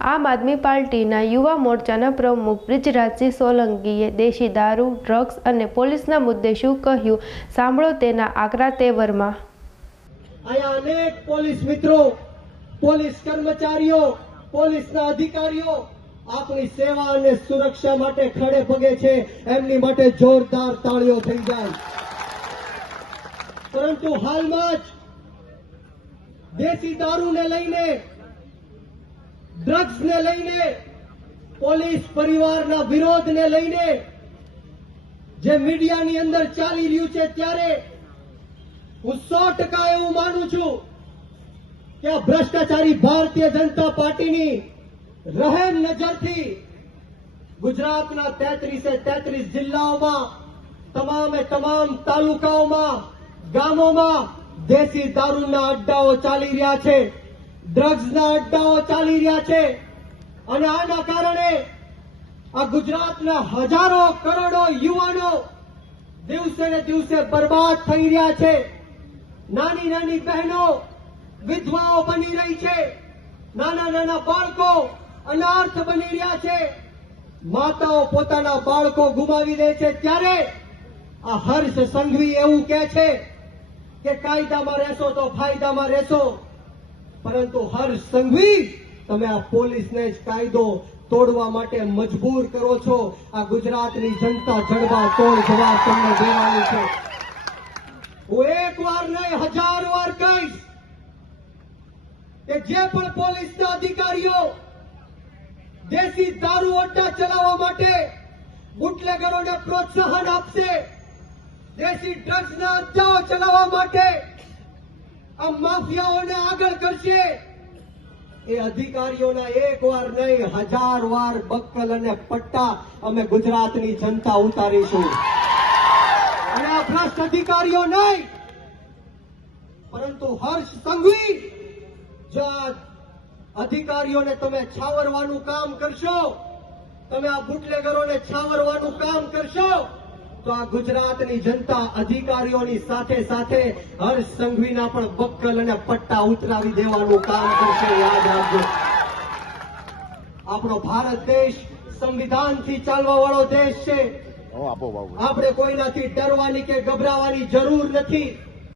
આમ આદમી પાર્ટીના યુવા મોરચાના પ્રમુખ બ્રિજરાજસિંહ સોલંકીએ દેશી દારૂ, ડ્રગ્સ અને પોલીસના મુદ્દે શું કહ્યું સાંભળો તેના આકરા તેવરમાં. અહીંયા અનેક પોલીસ મિત્રો, પોલીસ કર્મચારીઓ, પોલીસના અધિકારીઓ આપણી સેવા અને સુરક્ષા માટે ખડે પગે છે, એમની માટે જોરદાર તાળીઓ થઈ જાય. પરંતુ હાલમાં જ દેશી દારૂને લઈને ડ્રગ્સને લઈને, પોલીસ પરિવારના વિરોધને લઈને જે મીડિયાની અંદર ચાલી રહ્યું છે ત્યારે હું સો ટકા એવું માનું છું કે આ ભ્રષ્ટાચારી ભારતીય જનતા પાર્ટીની રહેમ નજરથી ગુજરાતના તેત્રીસે તેત્રીસ જિલ્લાઓમાં, તમામે તમામ તાલુકાઓમાં, ગામોમાં દેશી દારૂના અડ્ડાઓ ચાલી રહ્યા છે. ડ્રગ્સના અડ્ડાઓ ચાલી રહ્યા છે. અને આના કારણે આ ગુજરાતના હજારો કરોડો યુવાનો દિવસે ને દિવસે બરબાદ થઈ રહ્યા છે. નાની નાની બહેનો વિધવાઓ બની રહી છે. નાના નાના બાળકો અનાર્થ બની રહ્યા છે. માતાઓ પોતાના બાળકો ગુમાવી દે છે. ત્યારે આ હર્ષ સંઘવી એવું કહે છે કે કાયદામાં રહેશો તો ફાયદામાં રહેશો. પરંતુ હર સંઘવી તમે આ પોલીસને જ કાયદો તોડવા માટે મજબૂર કરો છો. આ ગુજરાતની જનતા જડબા તોડ જવાબ તમને દેવાની છે. હું એક વાર નહીં, હજાર વાર કહીશ કે જે પણ પોલીસના અધિકારીઓ દેશી દારૂ અડ્ડા ચલાવવા માટે બુટલેગરોને પ્રોત્સાહન આપશે, દેશી ડ્રગ્સના અડ્ડાઓ ચલાવવા માટે આ માફિયાઓને આગળ કરશે. એ અધિકારીઓના એક વાર નહીં, હજાર વાર બક્કલ અને પટ્ટા અમે ગુજરાતની જનતા ઉતારીશું. અને આ ભ્રષ્ટ અધિકારીઓ નહીં, પરંતુ હર્ષ સંઘવી જો અધિકારીઓને તમે છાવરવાનું કામ કરશો. તમે આ બુટલેગરોને કરશો તો આ ગુજરાતની જનતા અધિકારીઓની સાથે સાથે હર્ષ સંઘવીના પણ બક્કલ અને પટ્ટા ઉતરાવી દેવાનું કામ કરશે. યાદ રાખજો. આપણો ભારત દેશ સંવિધાનથી ચાલવા વાળો દેશ છે. આપણે કોઈનાથી ડરવાની કે ગભરાવાની જરૂર નથી.